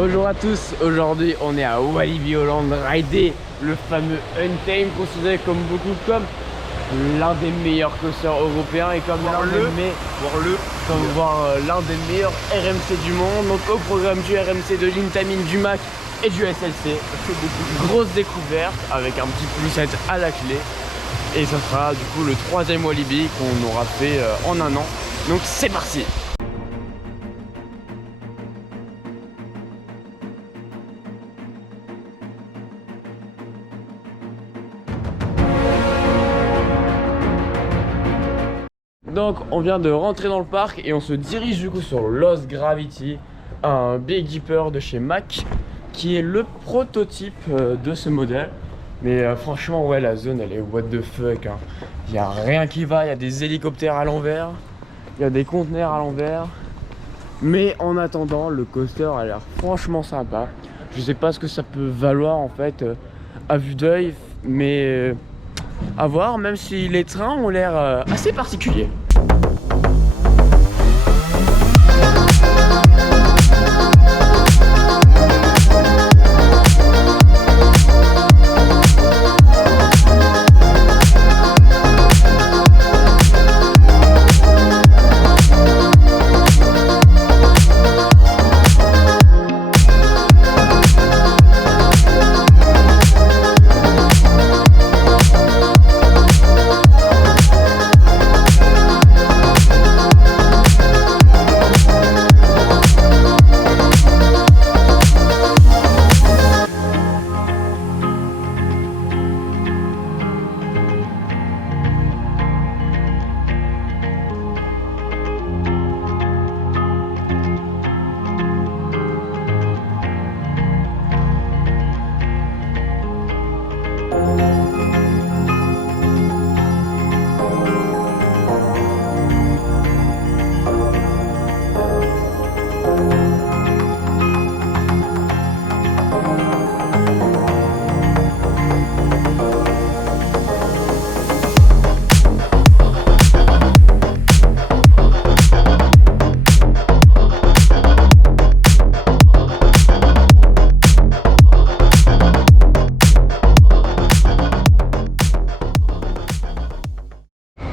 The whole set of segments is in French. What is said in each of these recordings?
Bonjour à tous, aujourd'hui on est à Walibi Holland rider le fameux Untamed, considéré comme beaucoup comme l'un des meilleurs coasters européens et comme l'un des meilleurs RMC du monde. Donc au programme du RMC, de l'Intamin, du MAC et du SLC. Grosse découverte avec un petit plus-set à la clé. Et ça sera du coup le 3e Walibi qu'on aura fait en un an. Donc c'est parti. Donc on vient de rentrer dans le parc et on se dirige du coup sur Lost Gravity, un Big Dipper de chez MAC qui est le prototype de ce modèle. Mais franchement ouais, la zone elle est what the fuck hein. Il n'y a rien qui va, il y a des hélicoptères à l'envers, il y a des conteneurs à l'envers. Mais en attendant, le coaster a l'air franchement sympa. Je sais pas ce que ça peut valoir en fait à vue d'œil, mais à voir, même si les trains ont l'air assez particuliers.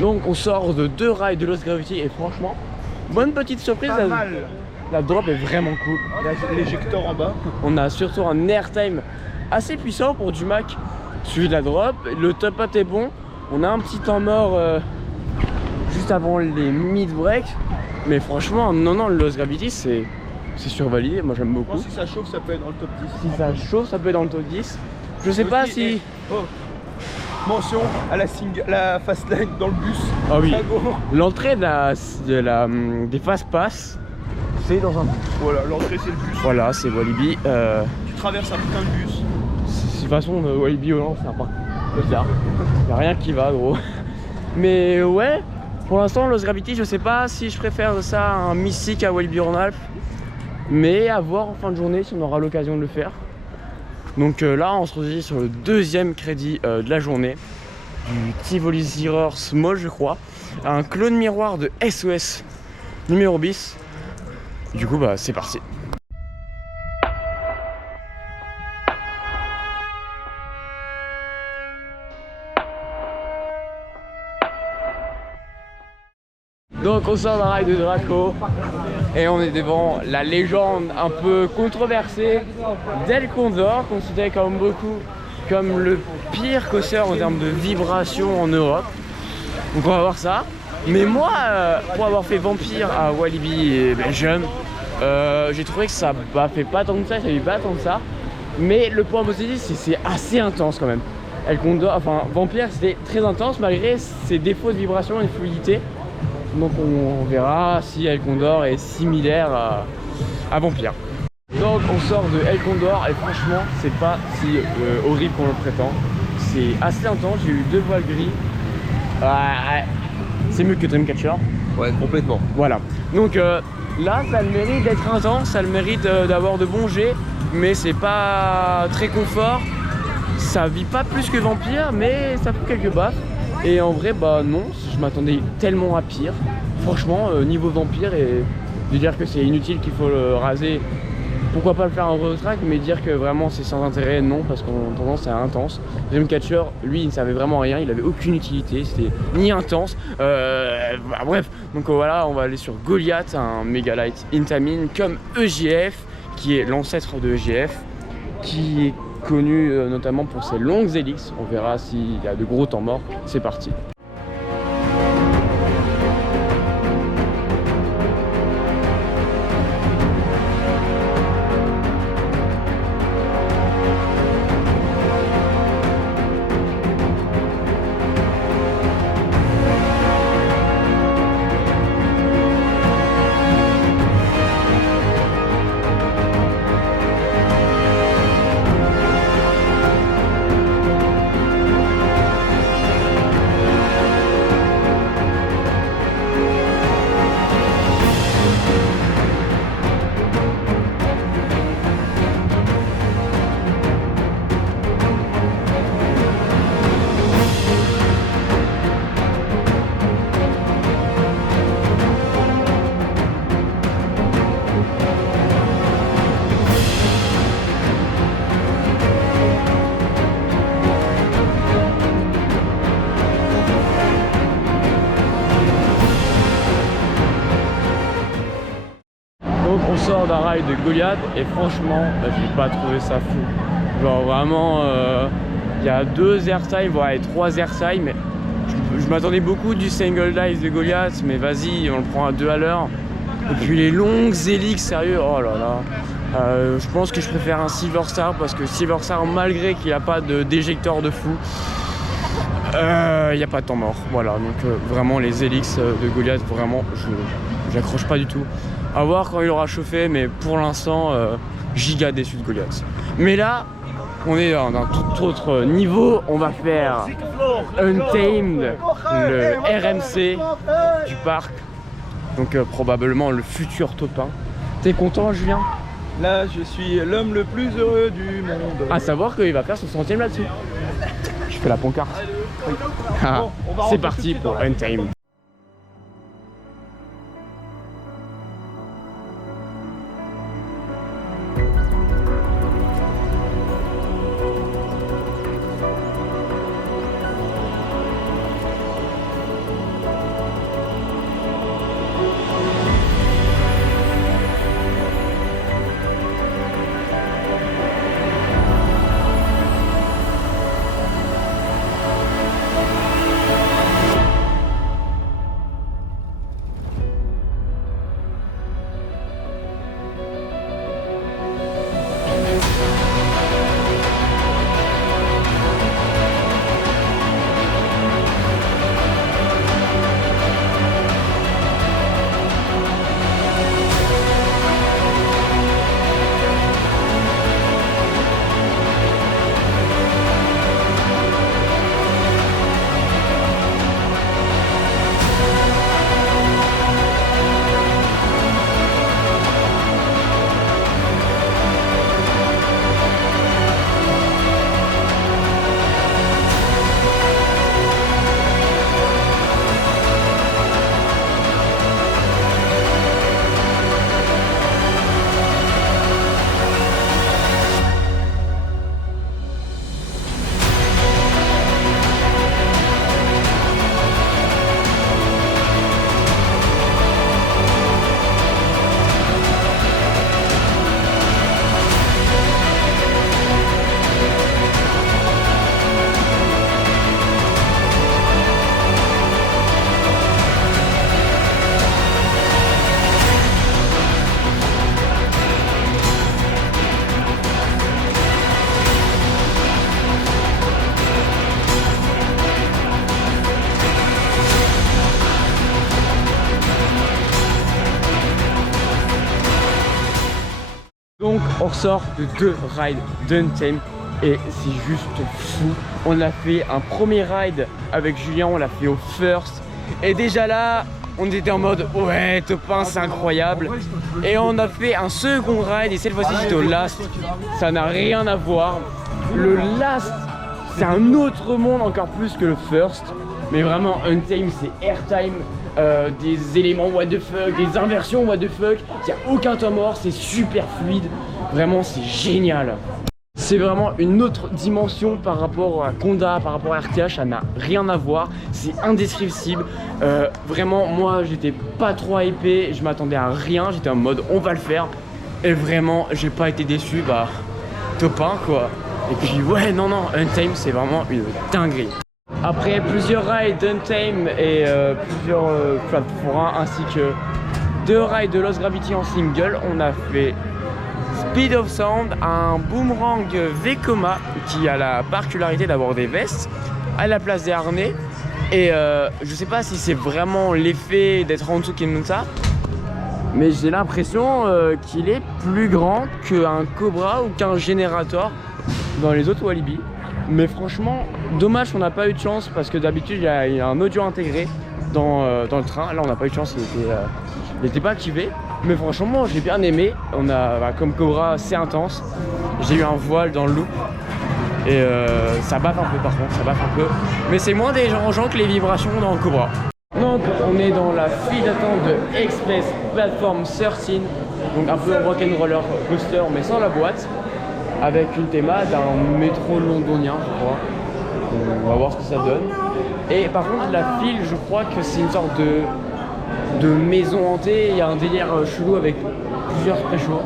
Donc on sort de 2 rides de Lost Gravity et franchement, bonne petite surprise, la drop est vraiment cool. L'éjecteur en bas. On a surtout un airtime assez puissant pour du MAC, suivi de la drop. Le top hat est bon, on a un petit temps mort juste avant les mid-breaks. Mais franchement, non, le Lost Gravity c'est survalidé, moi j'aime beaucoup. Si ça chauffe, ça peut être dans le top 10. Si ça chauffe, ça peut être dans le top 10. Je sais pas si... Mention à la fast line dans le bus. Ah oui, l'entrée des fast pass, c'est dans un bus. Voilà, l'entrée c'est le bus. Voilà, c'est Walibi. Tu traverses un putain de bus. De toute façon, Walibi Holland, c'est un parc bizarre. Y'a rien qui va, gros. Mais ouais, pour l'instant, Lost Gravity, je sais pas si je préfère ça à un Mystique à Walibi Holland. Mais à voir en fin de journée si on aura l'occasion de le faire. Donc là on se retrouve sur le 2e crédit de la journée du Tivoli Zero Small, je crois, un clone miroir de SOS numéro bis. Du coup bah c'est parti. Donc on sort d'un ride de Draco et on est devant la légende un peu controversée d'El Condor, considéré comme beaucoup comme le pire coaster en termes de vibration en Europe. Donc on va voir ça. Mais moi, pour avoir fait Vampire à Walibi et Belgium, j'ai trouvé que ça fait pas tant que ça, Mais le point positif, c'est que c'est assez intense quand même. El Condor, enfin Vampire, c'était très intense malgré ses défauts de vibration et de fluidité. Donc on verra si El Condor est similaire à Vampire. Donc on sort de El Condor et franchement c'est pas si horrible qu'on le prétend. C'est assez intense, j'ai eu 2 voiles gris. C'est mieux que Dreamcatcher. Ouais, complètement. Voilà. Donc là ça a le mérite d'être intense, ça a le mérite d'avoir de bons jets. Mais c'est pas très confort. Ça vit pas plus que Vampire mais ça fait quelques baffes. Et en vrai bah non, je m'attendais tellement à pire. Franchement niveau Vampire, et de dire que c'est inutile, qu'il faut le raser pourquoi pas le faire en road track, mais dire que vraiment c'est sans intérêt, non, parce qu'on a tendance à intense. Dreamcatcher, lui, il ne savait vraiment rien, il avait aucune utilité, c'était ni intense. Bref, donc voilà, on va aller sur Goliath, un Megalight Intamin comme EGF, qui est l'ancêtre de EGF, qui est connu notamment pour ses longues hélices. On verra s'il y a de gros temps morts. C'est parti. Donc on sort d'un ride de Goliath et franchement, j'ai pas trouvé ça fou. Genre vraiment, il y a 2 airtime, voire 3 airtime. Mais je m'attendais beaucoup du single dive de Goliath, mais vas-y, on le prend à 2 à l'heure. Et puis les longues hélices, sérieux, oh là là. Je pense que je préfère un Silver Star parce que Silver Star, malgré qu'il n'y a pas d'éjecteur de fou, il n'y a pas de temps mort. Voilà, donc vraiment les hélices de Goliath, vraiment, j'accroche pas du tout. À voir quand il aura chauffé, mais pour l'instant, giga déçu de Goliath. Mais là, on est dans un tout autre niveau. On va faire Untamed, le RMC du parc. Donc probablement le futur top 1. T'es content, Julien? Là, je suis l'homme le plus heureux du monde. À savoir qu'il va faire son 100e là-dessus. Je fais la pancarte. Ah, c'est parti pour Untamed. Donc on ressort de 2 rides d'Untamed et c'est juste fou. On a fait un premier ride avec Julien, on l'a fait au first. Et déjà là, on était en mode ouais, top 1 c'est incroyable. Et on a fait un second ride et cette fois-ci j'étais au last. Ça n'a rien à voir. Le last, c'est un autre monde encore plus que le first. Mais vraiment Untamed c'est airtime, des éléments what the fuck, des inversions what the fuck. Il n'y a aucun temps mort, c'est super fluide. Vraiment c'est génial. C'est vraiment une autre dimension par rapport à Conda, par rapport à RTH, ça n'a rien à voir, c'est indescriptible. Vraiment moi j'étais pas trop hypé, je m'attendais à rien, j'étais en mode on va le faire. Et vraiment j'ai pas été déçu, bah top 1 quoi. Et puis ouais non Untamed c'est vraiment une dinguerie. Après plusieurs rides d'Untamed et plusieurs platforms ainsi que 2 rides de Lost Gravity en single, on a fait Speed of Sound, un boomerang Vekoma qui a la particularité d'avoir des vestes à la place des harnais. Et je sais pas si c'est vraiment l'effet d'être en dessous qui monte ça, mais j'ai l'impression qu'il est plus grand qu'un Cobra ou qu'un Generator dans les autres Walibi. Mais franchement, dommage qu'on n'a pas eu de chance parce que d'habitude il y a un audio intégré dans le train. Là on n'a pas eu de chance, il était pas activé. Mais franchement j'ai bien aimé. On a comme Cobra c'est intense. J'ai eu un voile dans le loop et ça baffe un peu par contre, ça baffe un peu. Mais c'est moins dérangeant que les vibrations dans le Cobra. Donc on est dans la file d'attente de Express Platform 13, donc un peu rock'n'roller coaster mais sans la boîte, avec une théma d'un métro londonien je crois. On va voir ce que ça donne. Et par contre la file je crois que c'est une sorte de maison hantée, il y a un délire chelou avec plusieurs pré-shows.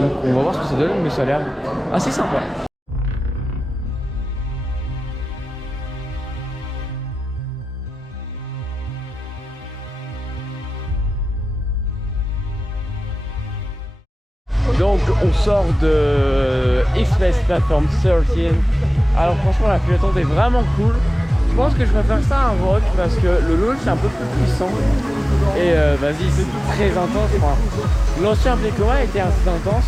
Donc on va voir ce que ça donne mais ça a l'air assez sympa. Donc on sort de Express Platform 13. Alors franchement la file d'attente est vraiment cool. Je pense que je préfère ça à un rock parce que le launch est un peu plus puissant. Et vas-y c'est très intense. Enfin, l'ancien Vekoma était assez intense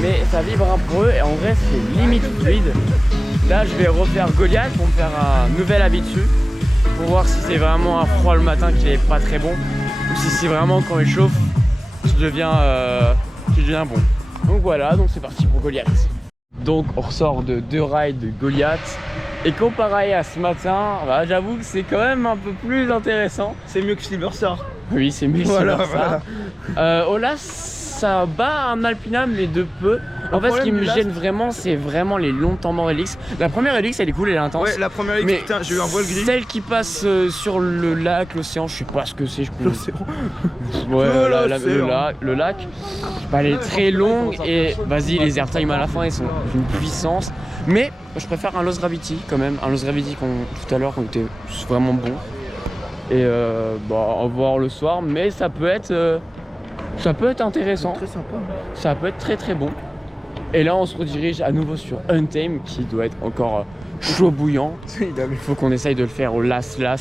mais ça vibre un peu et en vrai c'est limite fluide. Là je vais refaire Goliath pour me faire un nouvel habit dessus. Pour voir si c'est vraiment à froid le matin qu'il est pas très bon. Ou si c'est vraiment quand il chauffe qui devient bon. Donc voilà, donc c'est parti pour Goliath. Donc on ressort de 2 rides de Goliath. Et comparé à ce matin, bah, j'avoue que c'est quand même un peu plus intéressant. C'est mieux que Silver Star. Oui, c'est mieux que Silver Star. Voilà. Olas, ça bat un Alpina, mais de peu. En fait, ce qui me gêne vraiment, c'est vraiment les longs temps morts Helix. La première Helix, elle est cool, elle est intense. Ouais, la première Helix, putain, j'ai eu un voile gris. Celle qui passe sur le lac, l'océan, je sais pas ce que c'est. L'océan. Ouais, le lac. Bah, elle est très longue et vas-y, les airtime à la fin, ils sont d'une puissance. Mais je préfère un Lost Gravity quand même. Un Lost Gravity tout à l'heure, quand était vraiment bon. Et bah, on va voir le soir, mais ça peut être intéressant. Très sympa. Ça peut être très très bon. Et là on se redirige à nouveau sur Untamed qui doit être encore chaud bouillant. Il faut qu'on essaye de le faire au last. Là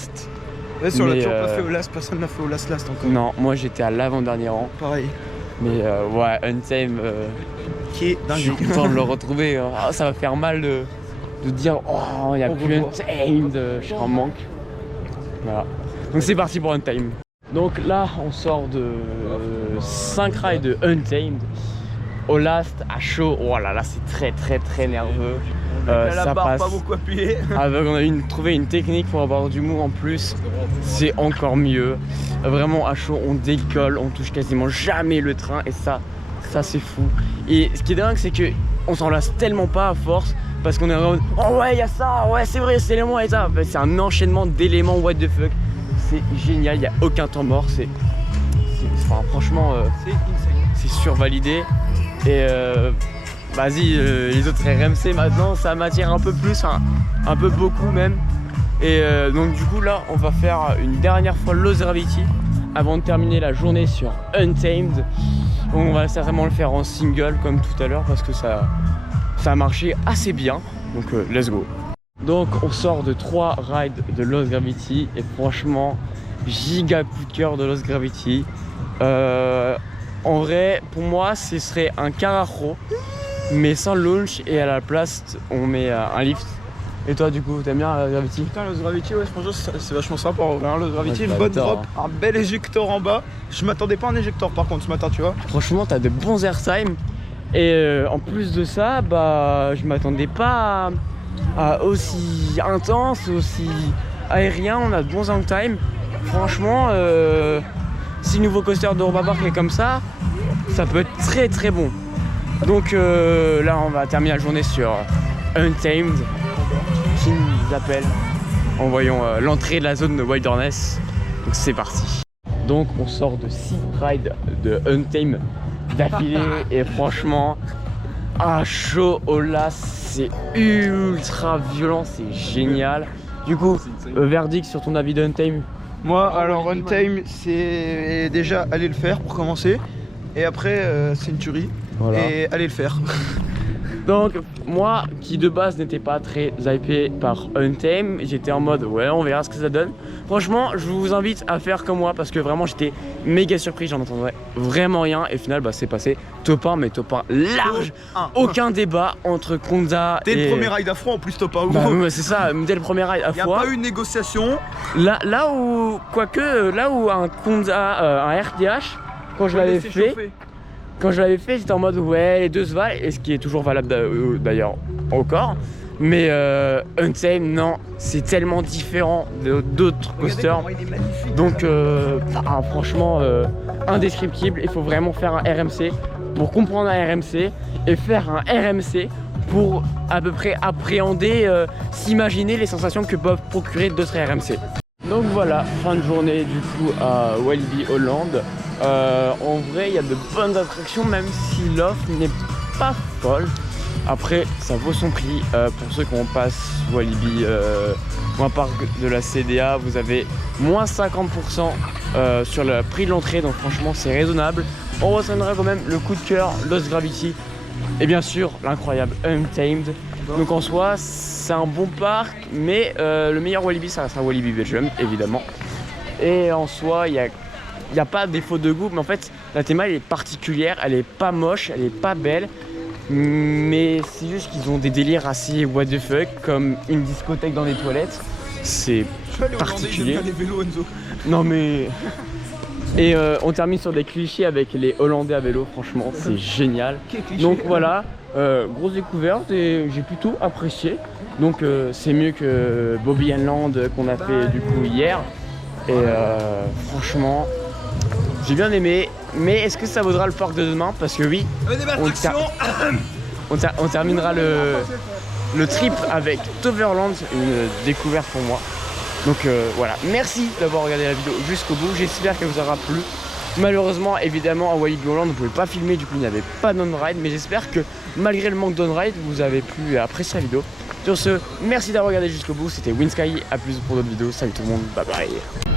sur la tour pas fait au last, personne n'a fait au last encore. Non, moi j'étais à l'avant-dernier rang. Pareil. Mais ouais, Untamed qui est dingue. Je suis content de le retrouver. Ça va faire mal de dire oh il n'y a plus Untamed, je suis en manque. Voilà. Donc c'est parti pour Untamed. Donc là on sort de 5 rides de Untamed. Au last, à chaud, oh là là c'est très nerveux. Ça passe pas beaucoup appuyé. On a trouvé une technique pour avoir du mou en plus. C'est encore mieux. Vraiment à chaud on décolle, on touche quasiment jamais le train. Et ça c'est fou. Et ce qui est dingue c'est que on s'en lasse tellement pas à force. Parce qu'on est en mode oh ouais il y a ça, ouais c'est vrai c'est l'élément et ça. C'est un enchaînement d'éléments what the fuck. C'est génial, il n'y a aucun temps mort. Enfin, franchement c'est survalidé. Et vas-y, les autres RMC maintenant ça m'attire un peu plus, un peu beaucoup même. Et donc du coup là on va faire une dernière fois Lost Gravity avant de terminer la journée sur Untamed. On va certainement le faire en single comme tout à l'heure parce que ça a marché assez bien. Donc let's go. Donc on sort de 3 rides de Lost Gravity et franchement giga coup de cœur de Lost Gravity. En vrai, pour moi, ce serait un Carraro, mais sans launch et à la place, on met un lift. Et toi, du coup, t'aimes bien Lost Gravity? Putain, Lost Gravity, ouais, franchement, c'est vachement sympa. Lost Gravity, ouais, une bonne drop, un bel éjecteur en bas. Je m'attendais pas à un éjecteur par contre ce matin, tu vois. Franchement, t'as de bons airtime. Et en plus de ça, bah, je m'attendais pas à aussi intense, aussi aérien. On a de bons hangtime. Franchement, si le nouveau coaster de Europa Park est comme ça peut être très bon. Donc là on va terminer la journée sur Untamed qui nous appelle en voyant l'entrée de la zone de Wilderness. Donc c'est parti. Donc on sort de 6 rides de Untamed d'affilée et franchement chaud au las, c'est ultra violent, c'est génial. Du coup, verdict sur ton avis de Untamed? Moi, alors Untamed, c'est déjà aller le faire pour commencer. Et après, c'est une tuerie. Voilà. Et aller le faire. Donc, moi qui de base n'étais pas très hypé par Untamed, j'étais en mode ouais, on verra ce que ça donne. Franchement, je vous invite à faire comme moi parce que vraiment j'étais méga surpris, j'en entendais vraiment rien. Et au final, c'est passé top 1, mais top 1 large. Aucun débat entre Konza et. Dès le premier ride à froid en plus, top 1. Ouais, c'est ça, dès le premier ride à froid. Il n'y a pas eu de négociation. Là où, un Konza, un RDH, quand je l'avais fait. Quand je l'avais fait, j'étais en mode ouais, les deux se valent, et ce qui est toujours valable d'ailleurs encore. Mais Untamed, non, c'est tellement différent d'autres coasters. Donc franchement, indescriptible. Il faut vraiment faire un RMC pour comprendre un RMC et faire un RMC pour à peu près appréhender, s'imaginer les sensations que peuvent procurer d'autres RMC. Donc voilà, fin de journée du coup à Walibi Holland. En vrai, il y a de bonnes attractions, même si l'offre n'est pas folle. Après, ça vaut son prix. Pour ceux qui ont passe Walibi ou un parc de la CDA, vous avez moins 50% sur le prix de l'entrée. Donc franchement, c'est raisonnable. On retiendra quand même le coup de cœur, Lost Gravity. Et bien sûr, l'incroyable Untamed. Donc en soi, c'est un bon parc, mais le meilleur Walibi, ça restera Walibi Belgium, évidemment. Et en soi, il n'y a pas de défaut de goût, mais en fait, la théma elle est particulière, elle est pas moche, elle est pas belle. Mais c'est juste qu'ils ont des délires assez what the fuck, comme une discothèque dans des toilettes. C'est particulier. Non mais... Et on termine sur des clichés avec les Hollandais à vélo, franchement c'est génial. Donc voilà, grosse découverte et j'ai plutôt apprécié. Donc c'est mieux que Bobby Land qu'on a fait du coup hier. Et franchement, j'ai bien aimé. Mais est-ce que ça vaudra le parc de demain? Parce que oui, on terminera le trip avec Toverland, une découverte pour moi. Donc voilà, merci d'avoir regardé la vidéo jusqu'au bout, j'espère qu'elle vous aura plu. Malheureusement, évidemment, à Walibi Holland, vous ne pouvez pas filmer, du coup il n'y avait pas d'on-ride, mais j'espère que malgré le manque d'on-ride, vous avez pu apprécier la vidéo. Sur ce, merci d'avoir regardé jusqu'au bout, c'était Winsky, à plus pour d'autres vidéos, salut tout le monde, bye bye.